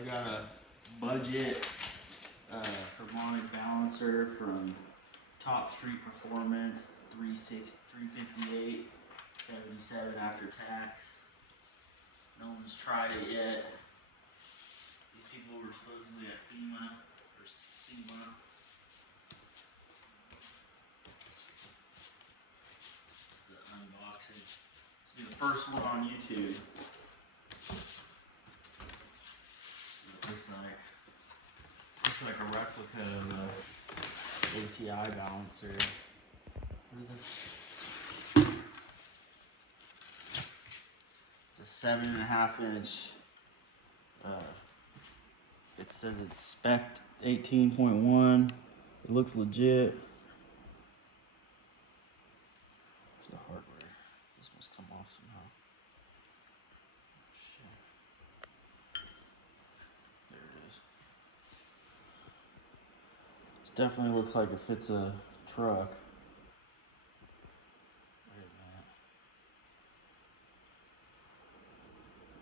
I've got a budget harmonic balancer from Top Street Performance, 358, 77 after tax. No one's tried it yet. These people were supposedly at FEMA or SEMA. This is the unboxing. This will be the first one on YouTube. Looks like a replica of the ATI balancer. It's a 7.5 inch. It says it's spec 18.1. It looks legit. There's the hardware. This must come off somehow. Shit. There it is. This definitely looks like it fits a truck. Wait a minute.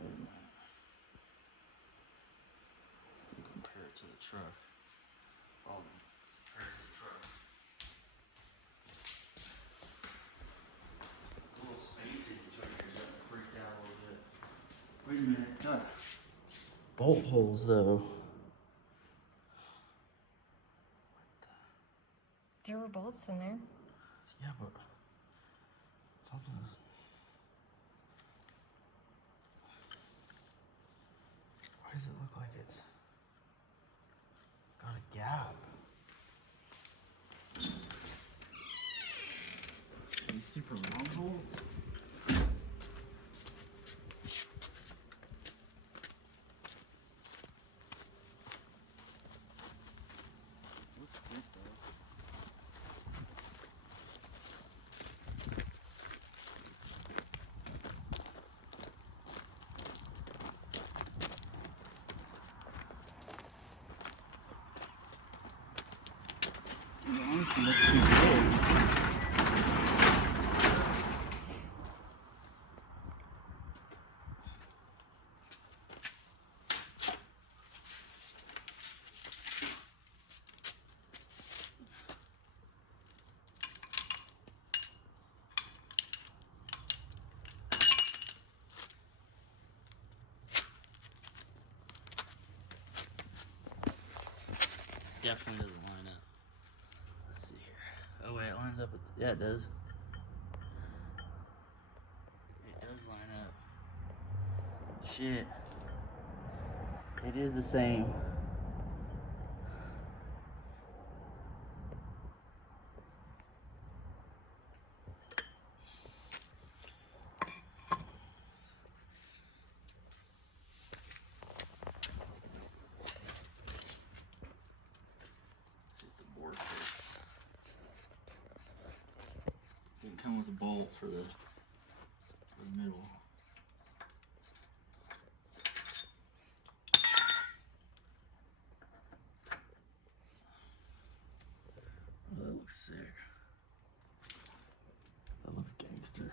Wait a minute. Let's compare it to the truck. Oh, compare it to the truck. It's a little spacey between here. Got me freaked out a little bit. Wait a minute. It's got bolt holes though. There were bolts in there. Yeah, but something. Why does it look like it's got a gap? These super long bolts? Looks good though. It honestly looks too good. Definitely doesn't line up. Let's see here. Oh wait, it lines up with, yeah it does. It does line up. Shit. It is the same. See if the board fits. Didn't come with a bolt for the middle. Oh, that looks sick. That looks gangster.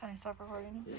Can I stop recording? Yeah.